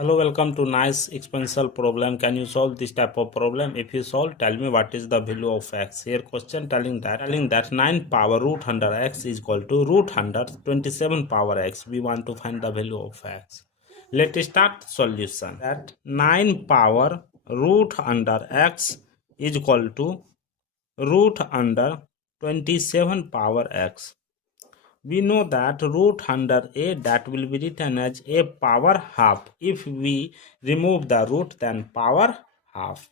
Hello, welcome to nice exponential problem. Can you solve this type of problem? If you solve, tell me what is the value of x. Here question telling that 9 power root under x is equal to root under 27 power x. We want to find the value of x. Let's start solution. That 9 power root under x is equal to root under 27 power x. We know that root under a, that will be written as a power half. If we remove the root, then power half.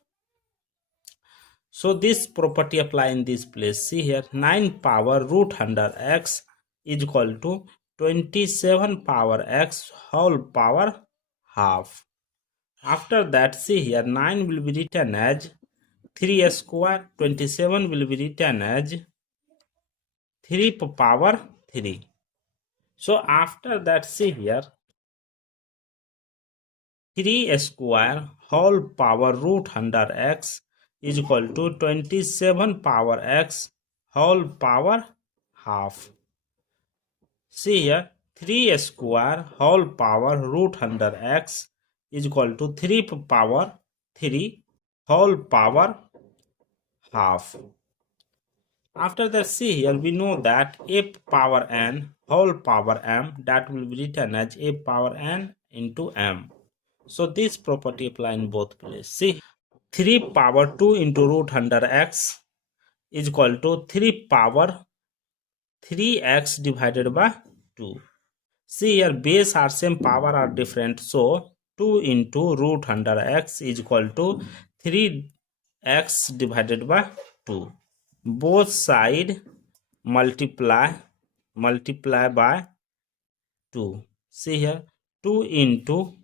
So this property apply in this place. See here, 9 power root under x is equal to 27 power x whole power half. After that, see here, 9 will be written as 3 square, 27 will be written as 3 power 3. So after that, see here, 3 square whole power root under x is equal to 27 power x whole power half. See here, 3 square whole power root under x is equal to 3 power 3 whole power half. After that, see here, we know that a power n whole power m, that will be written as a power n into m. So this property apply in both places. See, 3 power 2 into root under x is equal to 3 power 3x divided by 2. See here, base are same, power are different. So 2 into root under x is equal to 3x divided by 2. Both side multiply by 2. See here, 2 into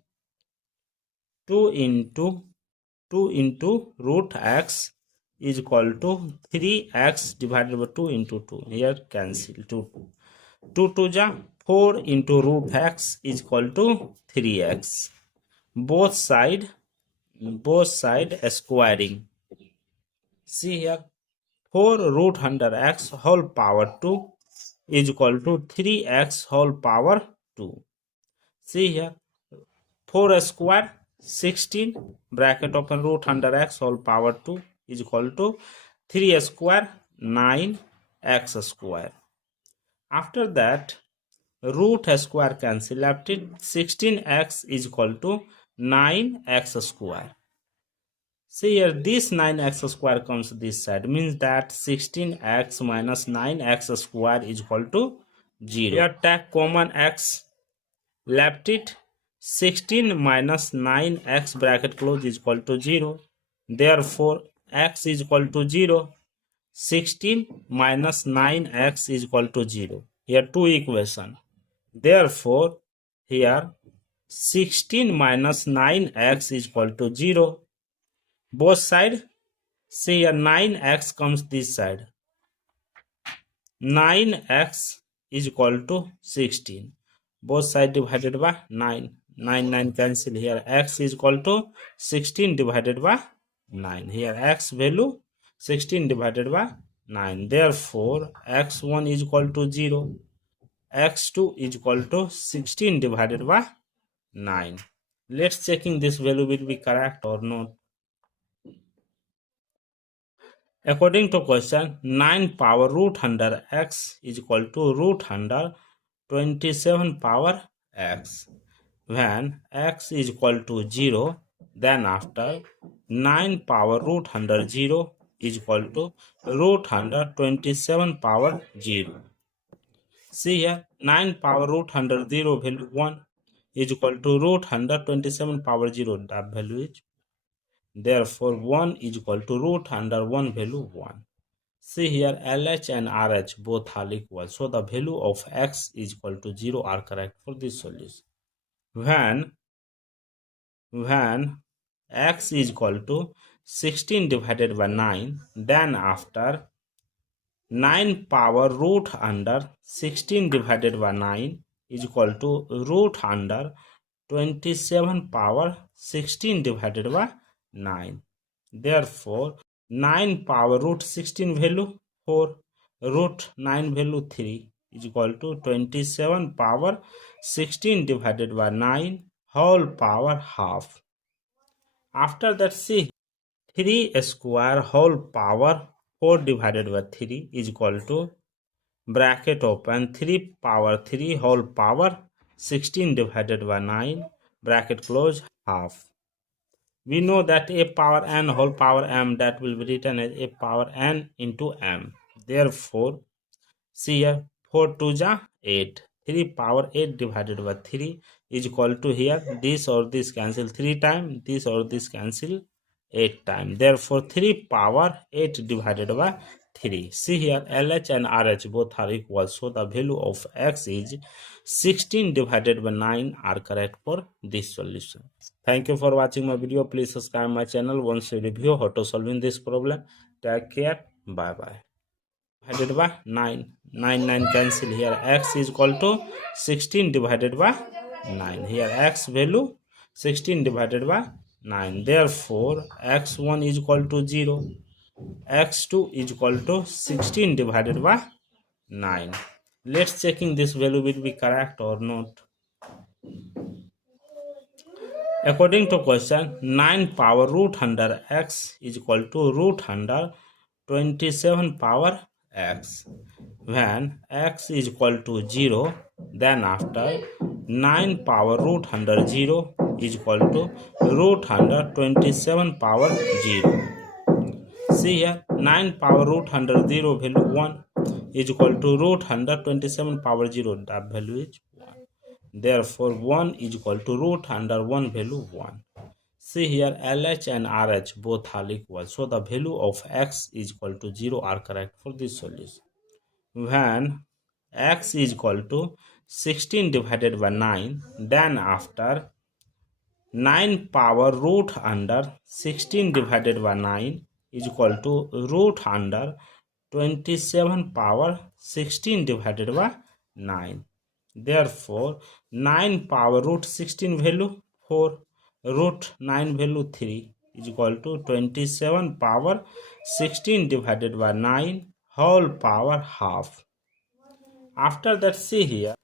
root x is equal to 3x divided by 2 into 2. Here cancel 2 2 ja 4 into root x is equal to 3x. Both side squaring. See here, 4 root under x whole power 2 is equal to 3x whole power 2. See here, 4 square 16 bracket open root under x whole power 2 is equal to 3 square 9x square. After that, root square cancel, left it 16x is equal to 9x square. See here, this 9x square comes this side, means that 16x minus 9x square is equal to 0. Here take common x, left it 16 minus 9x bracket close is equal to 0. Therefore, x is equal to 0. 16 minus 9x is equal to 0. Here two equation. Therefore, here 16 minus 9x is equal to 0. Both side, see here, 9x comes this side. 9x is equal to 16. Both side divided by 9. 9 cancel. Here x is equal to 16 divided by 9. Here x value 16 divided by 9. Therefore, x1 is equal to 0. x2 is equal to 16 divided by 9. Let's checking this value will be correct or not. According to question, 9 power root under x is equal to root under 27 power x. When x is equal to 0, then after 9 power root under 0 is equal to root under 27 power 0. See here, 9 power root under 0 value 1 is equal to root under 27 power 0. That value is, therefore 1 is equal to root under 1 value 1. See here, LH and RH both are equal. So the value of x is equal to 0 are correct for this solution. When x is equal to 16 divided by 9, then after 9 power root under 16 divided by 9 is equal to root under 27 power 16 divided by 9. Therefore, 9 power root 16 value 4, root 9 value 3 is equal to 27 power 16 divided by 9 whole power half. After that, see 3 square whole power 4 divided by 3 is equal to bracket open 3 power 3 whole power 16 divided by 9 bracket close half. We know that a power n whole power m, that will be written as a power n into m. Therefore, see here 4 2 ja 8. 3 power 8 divided by 3 is equal to, here this or this cancel 3 times, this or this cancel 8 times. Therefore, 3 power 8 divided by 3. See here, LH and RH both are equal. So, the value of x is 16 divided by 9 are correct for this solution. Thank you for watching my video. Please subscribe my channel once you review how to solving this problem. Take care. Bye bye. Divided by 9. 9 cancel here. X is equal to 16 divided by 9. Here x value 16 divided by 9. Therefore, x1 is equal to 0. x2 is equal to 16 divided by 9. Let's checking this value will be correct or not. According to question, 9 power root under x is equal to root under 27 power x. When x is equal to 0, then after 9 power root under 0 is equal to root under 27 power 0. See here, 9 power root under 0 value 1 is equal to root under 27 power 0. That value is 1. Therefore, 1 is equal to root under 1 value 1. See here, LH and RH both are equal. So, the value of x is equal to 0 are correct for this solution. When x is equal to 16 divided by 9, then after 9 power root under 16 divided by 9 is equal to root under 27 power 16 divided by 9. Therefore, 9 power root 16 value 4, root 9 value 3 is equal to 27 power 16 divided by 9 whole power half. After that, see here,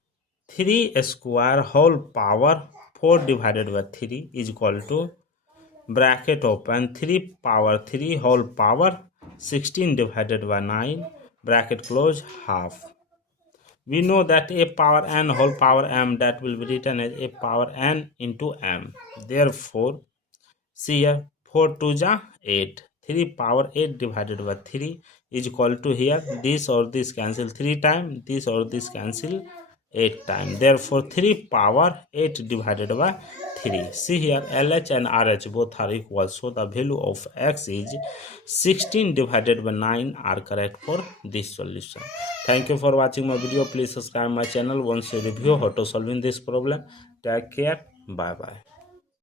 3 square whole power 4 divided by 3 is equal to bracket open 3 power 3 whole power 16 divided by 9 bracket close half. We know that a power n whole power m, that will be written as a power n into m. Therefore, see here 4 2 ja 8. 3 power 8 divided by 3 is equal to, here this or this cancel 3 times, this or this cancel 8 times. Therefore, 3 power 8 divided by 3. See here, LH and RH both are equal. So, the value of x is 16 divided by 9 are correct for this solution. Thank you for watching my video. Please subscribe my channel once you review how to solving this problem. Take care. Bye bye.